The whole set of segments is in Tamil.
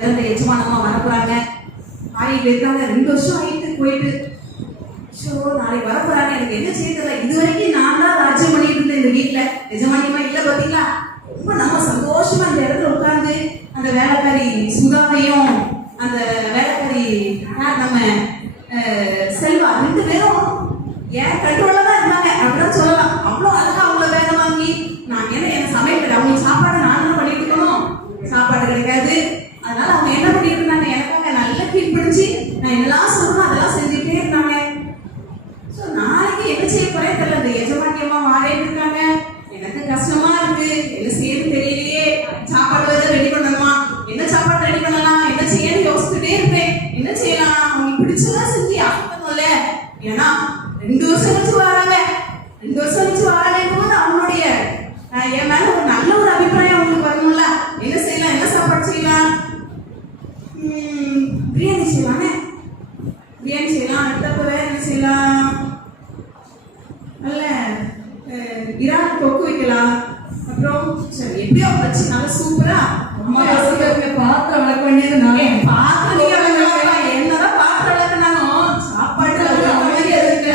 இறந்த எஜமானமா வரப்போறாங்க. ஆயிட்டு இருக்காங்க, 2 வருஷம் ஆயிட்டு போயிட்டு. ஸோ நாளைக்கு வரப்போறாங்க. எனக்கு என்ன செய்யறதில்ல. இது வரைக்கும் நான் தான் ராஜ்யம் பண்ணிட்டு இருந்தேன் இந்த வீட்டுல. எஜமானியமா இல்லை பார்த்தீங்களா? ரொம்ப நம்ம சந்தோஷமா அந்த இடத்துல உட்கார்ந்து அந்த வேலைக்காரி சுதாவையும் அந்த வேலைக்காரி நம்ம செல்வா 2 பேரும் என் கண்ட்ரோல்ல தான் இருந்தாங்க அப்படின்னு சொல்லலாம். அவ்வளோ அழகா அவங்கள வேலை வாங்கி நான் என்ன சமையல் அவங்களுக்கு சாப்பாடு நானும் பண்ணிட்டு இருக்கணும். சாப்பாடு கிடைக்காது. அதனால அவங்க என்ன பண்ணிட்டு இருந்தாங்க, எனக்காக நல்ல ஃபீல் பிடிச்சி நான் என்னெல்லாம் சொல்லணும் அதெல்லாம் செஞ்சுட்டே இருந்தாங்க. ஸோ நாளைக்கு என்ன செய்ய போறேன் தெரியல. இந்த எஜமானியமா மாறிட்டு இருக்காங்க. எனக்கு கஷ்டமா இருக்கு. என்ன செய்யறது தெரியலையே. சாப்பாடு வேற ரெடி பண்ணணுமா, என்ன சாப்பாடு ரெடி பண்ணலாம், என்ன செய்யணும் யோசிச்சுட்டே இருப்பேன். என்ன செய்யலாம், அவங்களுக்கு பிடிச்சதான் செஞ்சு ஆகணும்ல. ஏன்னா 2 வருஷம் கழிச்சு வராங்க. 2 வருஷம் கழிச்சு வராங்க போது அவங்களுடைய என் மேல ஒரு நல்ல ஒரு அபிப்பிராயம் அவங்களுக்கு வரணும்ல. என்ன செய்யலாம், என்ன சாப்பாடு செய்யலாம், பிரியாணி செய்யலாமே. பிரியாணி செய்யலாம். அடுத்தப்ப வேற என்ன செய்யலாம், நல்ல இறால் தொக்கு வைக்கலாம். அப்புறம் சரி எப்படியோ வச்சு நல்லா சூப்பரா அம்மா பாத்திரம் வளர்க்க வேண்டியது. நான் பாத்திரம் என்னதான் பாத்திரம் வளர்க்கனாலும் சாப்பாடு இருக்காது.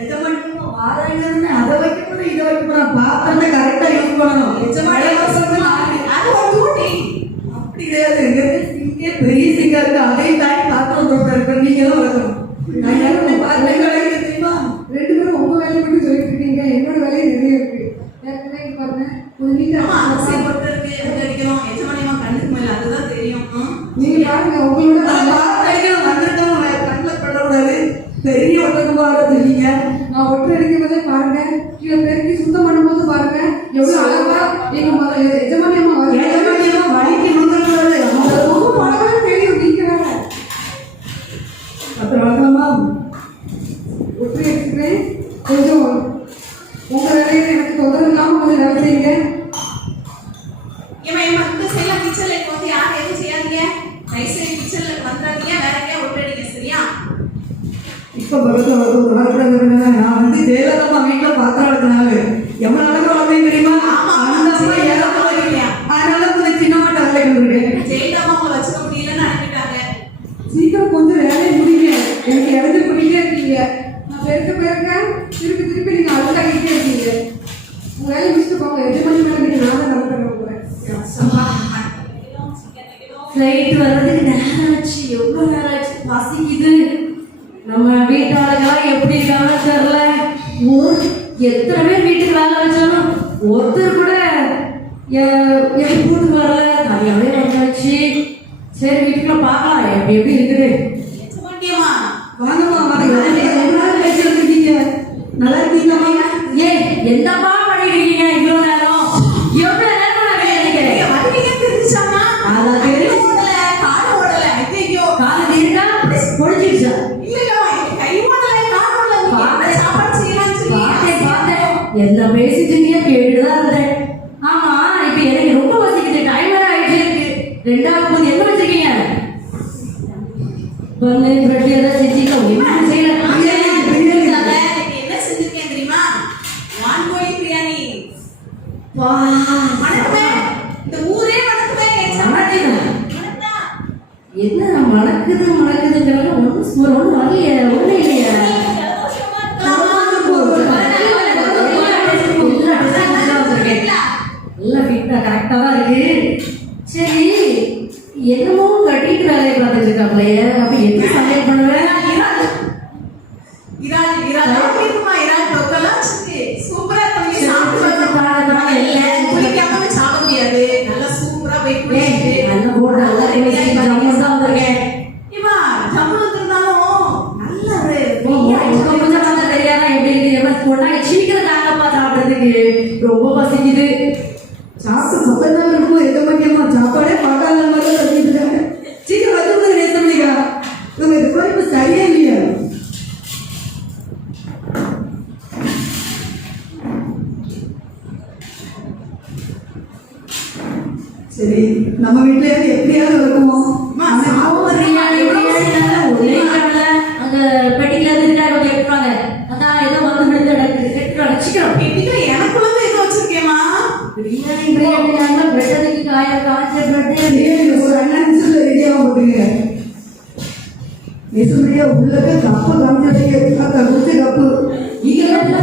எதை மட்டும் வாராங்கன்னு அதை வைக்கணும் இதை வைக்கணும். பாத்திரத்தை கரெக்டா யூஸ் பண்ணணும். அது ஒரு டூட்டி. அப்படி கிடையாது. இங்கே பெரிய சிங்கா இருக்கு, அதையும் தாண்டி பாத்திரம் தொட்டா இருக்கு. நீங்க தான் வளர்க்கணும். தெரியுமா, 2 பேரும் உங்க வேலையை மட்டும் சொல்லிட்டு இருக்கீங்க. என்னோட வேலையை நிறைய இருக்கு. பாருங்க கண்ணுக்கு மேல அதுதான் தெரியும். நீங்க பாருங்க உங்களோட வந்திருக்கவங்க கண்ணில் பண்ணக்கூடாது. பெரிய ஒட்டக்குமாரது நீங்க. நான் ஒட்டு அடிக்கிறதே பாருங்க. கீழே பெருக்கி சுத்தம் பண்ணும்போது பாருங்க எவ்வளவு அழகா எங்க எஜமானியமா வலிக்கு வந்துருக்கிறது. ரொம்ப பழகவே தெரியும். நீங்க வேற அப்புறம் வளர்க்கலாமா ஒட்டு எடுத்துக்கிறேன். கொஞ்சம் உங்க வேலையை எனக்கு தொந்தரவு இல்லாம கொஞ்சம் வேலை செய்யுங்க. இப்ப நான் வந்து ஜெயலலிதா வீட்டுல பாத்திரம் எடுத்தனால எவ்வளவு நடக்கிற அப்படின்னு தெரியுமா? அதனால கொஞ்சம் சின்னமாட்ட வேலை வந்துருக்கேன். சீக்கிரம் கொஞ்சம் வேலையை முடிங்க. எனக்கு இடத்துல பண்ணிட்டே இருக்கீங்க. நான் பெருக்க திருப்பி நீங்க அழுதாகிட்டே இருக்கீங்க. உங்க வேலையை முடிச்சுட்டு போங்க. 8 மணி மேல நீங்க நான் தான் நடக்க போறேன். ஃப்ளைட் வர்றதுக்கு நேரம் ஆச்சு. எவ்வளோ நேரம் ஆச்சு, பசிக்குது. நம்ம வீட்டாளர்களாம் எப்படி இருக்காங்கன்னு தெரியல. எத்தனை பேர் வீட்டுக்கு வேலை வச்சாலும் ஒருத்தர் கூட என் கூட்டுக்கு வரல. தனியாவே வந்தாச்சு. சரி வீட்டுக்குள்ள பார்க்கலாம் எப்படி இருக்குது. வாங்கம்மா வச்சிருக்கீங்க. நல்லா இருக்கீங்கம்மா. ஏய் என்னப்பா பண்ணிட்டு இருக்கீங்க இவ்வளோ நேரம்? எவ்வளோ நேரம் நான் நினைக்கிறேன். காலை இருந்தா பொழிஞ்சிருச்சா? என்ன பேசிட்டீங்க கேட்டுதான் இருந்தேன். ஆமா இப்ப எனக்கு ரொம்ப வசிக்குது. டைம் வேற ஆயிடுச்சு இருக்கு. 2வது போது என்ன வச்சிருக்கீங்க? பண்ணு பிரெட் ஏதாவது செஞ்சுக்கலாம். என்ன செய்யலாம்? என்ன செஞ்சிருக்கேன் தெரியுமா? வான்கோழி பிரியாணி. இந்த ஊரே மணக்குமே. என்ன மணக்குதுங்கிறாங்க. ஒன்றும் வரலையே, ஒன்றும் இல்லையா? எல்லாம் ஃபிட்டா கரெக்டா தான் இருக்கு. சரி என்னமோ கட்டிட்டு வேலையை பார்த்துட்டு இருக்காங்களே. அப்ப என்ன சமையல் பண்ணுவேன்? சூப்பரா சாப்பிட முடியாது. நல்லா சூப்பரா போய் நல்ல போட்டு நல்லா தான் வந்திருக்கேன். கொஞ்சம் தெரியாதா எப்படி இருக்கு? பொண்ணாங்க சீக்கிரம் தாங்கப்பா சாப்பிட்றதுக்கு. ரொம்ப பசிக்குது. சாப்பிட்டு பக்கம் இருக்கும். எந்த முக்கியமா சாப்பாடே பார்க்காத மாதிரி தான் வச்சுருக்காங்க. சீக்கிரம் வந்து நேசமிக்கா இவங்க இது கூட இப்போ சரியா இல்லையா? சரி நம்ம வீட்லயாவது எப்படியாவது இருக்குமோ? அங்க பெட்டியில இருந்து கொஞ்சம் எடுப்பாங்க. அதான் ஏதோ வந்து சீக்கிரம் எனக்குள்ள ஏதோ வச்சிருக்கேமா. பிரியாணி பிரெட் காய்ச்ச பிரெட் ஒரு 2 நிமிஷத்துல ரெடியா அப்படியே உள்ளக்க கப்பு காமிச்சிருக்கீங்க. தாத்தா குச்சி கப்பு. இதெல்லாம்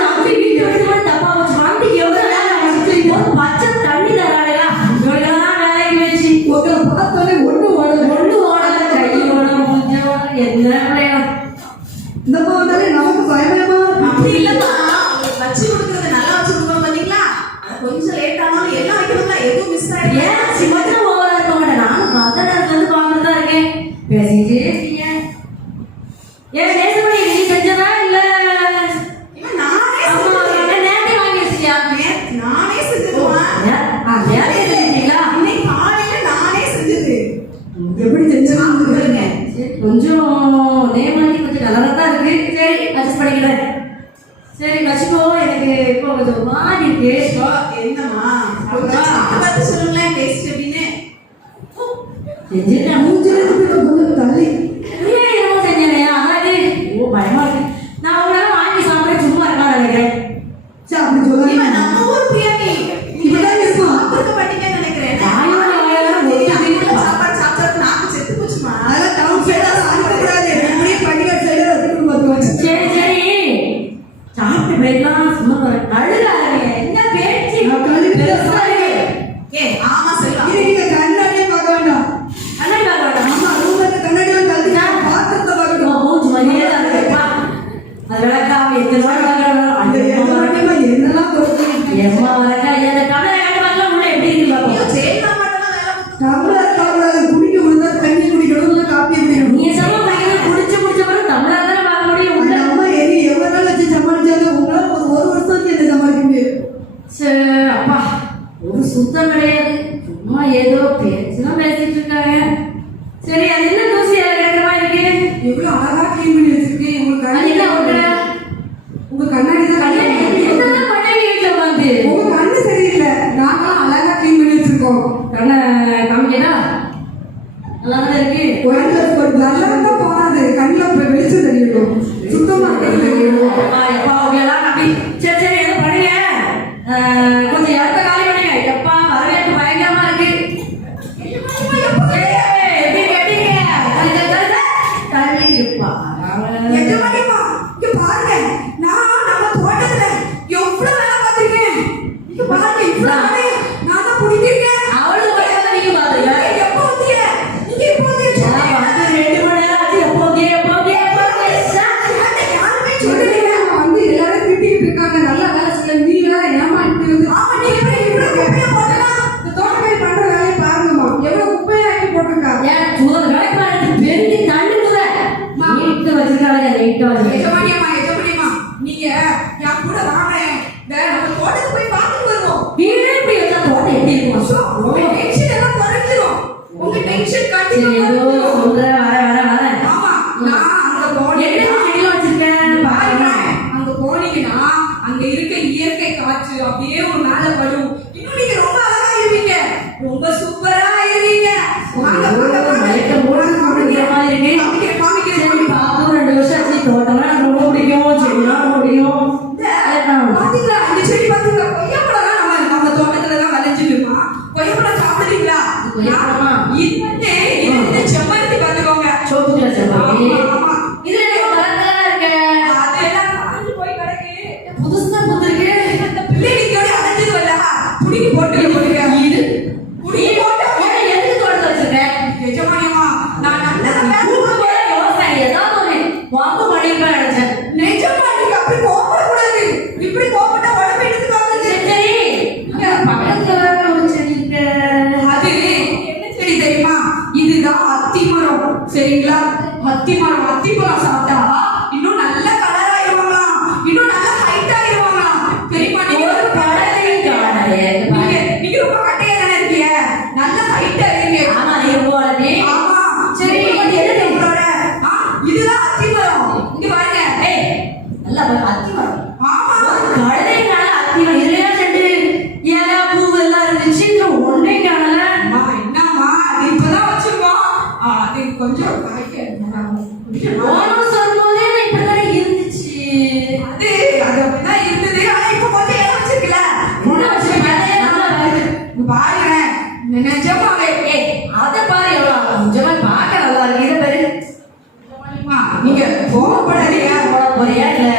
நம்பி வீட்டு வரைக்கும் தப்பா வச்சு வந்து எவ்வளவு நேரம் ஆச்சு? ஒரு பச்சை தண்ணி தராடா இவெல்லாம் வேலைக்கு வச்சு உங்களை பார்த்தாலே ஒண்ணு ஓடுது. ஒண்ணு ஓடாத கை ஓடும் மூஞ்சி ஓடும் என்ன விளையாடும் இந்த அம்மா வந்தாலே நமக்கு பயமா அப்படி இல்லப்பா, வச்சு கொடுக்கறத நல்லா வச்சு கொடுக்கணும் பாத்தீங்களா? அது கொஞ்சம் லேட் ஆனாலும் எல்லாம் வைக்கணும்ல, எதுவும் மிஸ் ஆயிடும். ஏன் சிமத்துல ஓவரா இருக்க மாட்டேன் நானும் மத்த நேரத்துல இருந்து பார்த்துட்டு தான் இருக்கேன் பேசிக்கிட்டே இருக்கீங்க ஏன் நேசமணி நீ செஞ்சதா இல்ல இவன் நானே அம்மா செஞ்சது. நேரத்தை வாங்கி வச்சியா நானே செஞ்சதுமா. நேரத்தை செஞ்சீங்களா இன்னைக்கு காலையில நானே செஞ்சது. எப்படி செஞ்சு சாப்பிடுங்க. கொஞ்சம் நேமாதி கொஞ்சம் கலரா தான் இருக்கு சரி அட்ஜஸ்ட் பண்ணிக்கிறேன் சரி வச்சுக்கோ எனக்கு இப்போ கொஞ்சம் மாறி இருக்கு இப்போ என்னம்மா கொஞ்சம் சாப்பிட்டு பார்த்து சொல்லுங்களேன் டேஸ்ட் எப்படின்னு. செஞ்சுட்டேன் கொஞ்சம் தள்ளி ஏன் என்னமோ செஞ்சேனே அதாவது ஓ பயமா இருக்கு நான் உங்களால வாங்கி சாப்பிட சும்மா இருக்கான்னு நினைக்கிறேன் சரி அப்படி சொல்லாதீங்க. இவன் நம்ம ஊர் பிரியாணி. இப்படிதான் இருக்கும். சாப்பிட்டுக்க மாட்டீங்கன்னு நினைக்கிறேன். சாப்பாடு சாப்பிட்டு நாக்கு செத்து போச்சுமா. அதெல்லாம் டவுன் சைடா அனுப்பக்கூடாது. இப்படியே பண்டிகை சைடா வச்சுக்கணும் பார்த்துக்கோங்க. சரி சரி சாப்பிட்டு போயிடலாம் சும்மா அழுகாதீங்க என்ன பேச்சு நான் கழுவி பெருசா இருக்கு. ஆமா செல்வா. இது நீங்க கண்ணாடியே பார்க்க வேண்டாம். அண்ணன் பார்க்க வேண்டாம். ஆமா ரூம்ல கண்ணாடி வந்து தள்ளினா பாத்திரத்தை பார்க்கணும். மூஞ்சி மாதிரியே தான் இருக்குப்பா. அது விளக்காம எத்தனை நாள் விளக்காம அந்த எஜமானியம்மா என்னெல்லாம் கொடுத்துருக்கு. எம்மா விளக்கா அந்த தமிழை கண்டு பார்க்கலாம் உள்ள எப்படி இருக்கு ஐயோ, பாப்போம் ஜெயலலிதா மட்டும்தான் வேலை பார்த்து- டம்ளர் டம்ளர் குடிக்க விழுந்தா தண்ணி குடிக்கணும் இல்லை காப்பி குடிக்கணும். நீ சம படிக்கிறது குடிச்சு பிடிச்சவரும் தமிழா தானே பார்க்க முடியும் உள்ள அந்த அம்மா எவ்வளவு நாள் வச்சு சமாளிச்சாலும் உங்களால ஒரு வருஷம் வச்சு என்ன சமாளிக்க முடியும். சரி அப்பா ஒரு சுத்தம் கிடையாது சும்மா ஏதோ பேச்சுதான் பேசிட்டு இருக்காங்க சரி அது என்ன தூசி கிடக்கிற மாதிரி இருக்கு எவ்வளவு அழகா கிளீன் பண்ணி வச்சிருக்கேன். உங்களுக்கு அது என்ன ஒட்டுற உங்க கண்ணாடி தான் என்னதான் பண்ணி வீட்டுல உட்காந்து உங்க கண்ணு சரியில்லை. நாங்களாம் அழகா கிளீன் பண்ணி வச்சிருக்கோம். கண்ணை காமிக்கதா நல்லா தான் இருக்கு ஒரு நல்லதான் தான் போனாது. கண்ணில் வெளிச்சம் தெரியணும். சுத்தமா இருக்கிறது தெரியணும். எப்பா உங்களெல்லாம் நம்பி சரி சரி ஏதோ பண்ணுங்க கொஞ்சம் இடத்த காலி பண்ணுங்க எப்பா வரவேற்பு பயங்கரமா இருக்கு எப்படி கேட்டீங்க தள்ளி இருப்பா எஜமானியம்மா, இங்க பாருங்க. நான் நம்ம தோட்டத்துல எவ்வளவு வேலை பார்த்திருக்கேன். இங்க பாருங்க இவ்வளவு வேலையை நான் தான் பிடிக்கிறேன். அவளுக்கு படிக்காம நீங்க பாத்துங்க எப்போ வந்தீங்க? நீங்க எப்போ வந்தீங்க? வந்து 2 மணி நேரம் ஆச்சு எப்போ யாருமே சொல்லலையே. அவங்க வந்து எல்லாரும் திட்டிட்டு இருக்காங்க. நல்லா வேலை செய்ய நீ வேற ஏமாத்தி வந்து ஆமா நீ எப்படி இவ்வளவு குப்பையை போட்டலாம். இந்த தோட்டக்காரி பண்ற வேலையை பாருங்கம்மா. எவ்வளவு குப்பையை ஆக்கி போட்டிருக்கா. ஏன் சுவர் வேலைக்கு பெரிய தண்ணி கூட நீட்டு வச்சிருக்காங்க நீட்டா வச்சிருக்காங்க எஜமானியம்மா எஜமானியம்மா நீங்க என் கூட வாங்க. நம்ம தோட்டத்துக்கு போய் பார்த்துட்டு வருவோம். வீடு இப்படி வச்சா தோட்டம் எப்படி இருக்கும் உங்க டென்ஷன் எல்லாம் குறைஞ்சிரும். உங்க டென்ஷன் சரி கண்டிப்பா ஏதோ குறைஞ்சிரும். சொல்ற வர ஆமா நான் அங்க என்ன போனேன். செடியில வச்சிருக்கேன் பாருங்க பாருங்க அங்க போனீங்கன்னா அங்க இருக்க இயற்கை காற்று அப்படியே ஒரு மேல படும். இன்னும் நீங்க ரொம்ப அழகா இருவீங்க. ரொம்ப சூப்பரா இருவீங்க. வாங்க வாங்க வாங்க. மயக்க மூட முடிக்கிற மாதிரி இருக்கு காமிக்கிறேன் காமிக்கிறேன். சரி பாப்போம் 2 வருஷம் ஆச்சு தோட்டம்லாம் எனக்கு ரொம்ப பிடிக்கும் செடிலாம் ரொம்ப பிடிக்கும் பாத்தீங்களா இந்த செடி பாத்தீங்களா? கொய்யாப்பழம் நம்ம தோட்டத்துல தான் விளைஞ்சிட்டு இருக்கோம். கொய்யாப்பழம் சாப்பிடுறீங்களா? கொய்யாப்பழமா? இது செம்மந்தி பாத்துக்கோங்க. சோப்பு கிளாஸ் ஆமா, ஆமா. இதுல என்ன கலர் கலரா இருக்கு அதெல்லாம் காஞ்சு போய் கிடக்கு. புதுசா புதுருக்கு இந்த பிள்ளைகளோட அடைஞ்சது வரல. புடிங்கி போட்டு போடுங்க. இது புடிங்கி போட்டு ஏன் எதுக்கு தோட்டத்துல வச்சிருக்கேன் எஜமானியம்மா நான் நல்லதா ஊருக்கு போற யோசனை ஏதாவது ஒரு வாக்கு பண்ணிருப்பேன் நினைச்சேன் நிஜமா நீங்க அப்படி கோபப்படக்கூடாது. இப்படி கோபப்பட்டா உடம்பு எடுத்துக்காது. சரி சரி இங்க பக்கத்துல வேற ஒரு செடி இருக்கு அது என்ன செடி தெரியுமா? இதுதான் அத்தி மரம். சரிங்களா? அத்தி மரம் அத்திப்பழம் சாப்பிட்டா இன்னும் நல்ல கலர் ஆயிருவாங்களாம். இன்னும் நல்ல ஹைட் ஆயிருவாங்களாம். தெரியுமா? நீங்க ஒரு படத்தையும் காணலையே நீங்க ரொம்ப கட்டையா தானே இருக்கீங்க. நல்ல ஹைட் ஆயிருவீங்க. ஆமா நீ ரொம்ப வளர்த்தி ஆமா. சரி, இது எது? உங்களோட இதுதான் அத்தி மரம். இங்க பாருங்க. ஏய் நல்லா அத்தி மரம் ஆமா. கழுதைனால அத்திமரம் இதுலயா சென்று ஏலா பூ எல்லாம் இருந்துச்சு இதுல ஒன்னே காணல அம்மா என்னம்மா அது இப்பதான் வச்சிருக்கோம். அது கொஞ்சம் காய்க்க ஓனம் சொல்லும்போதே இப்பதானே இருந்துச்சு அது அப்படிதான் இருந்தது. ஆனா இப்ப கொஞ்சம் இடம் வச்சிருக்கல. என்ன வச்சிருக்காங்க நல்லா பாரு பாருங்க நிஜமாவே ஏய் அத பாரு எவ்வளவு கொஞ்சமா பார்க்க நல்லா இருக்கு இதை பாரு கோவப்படாதீங்க. போட போறியா இல்ல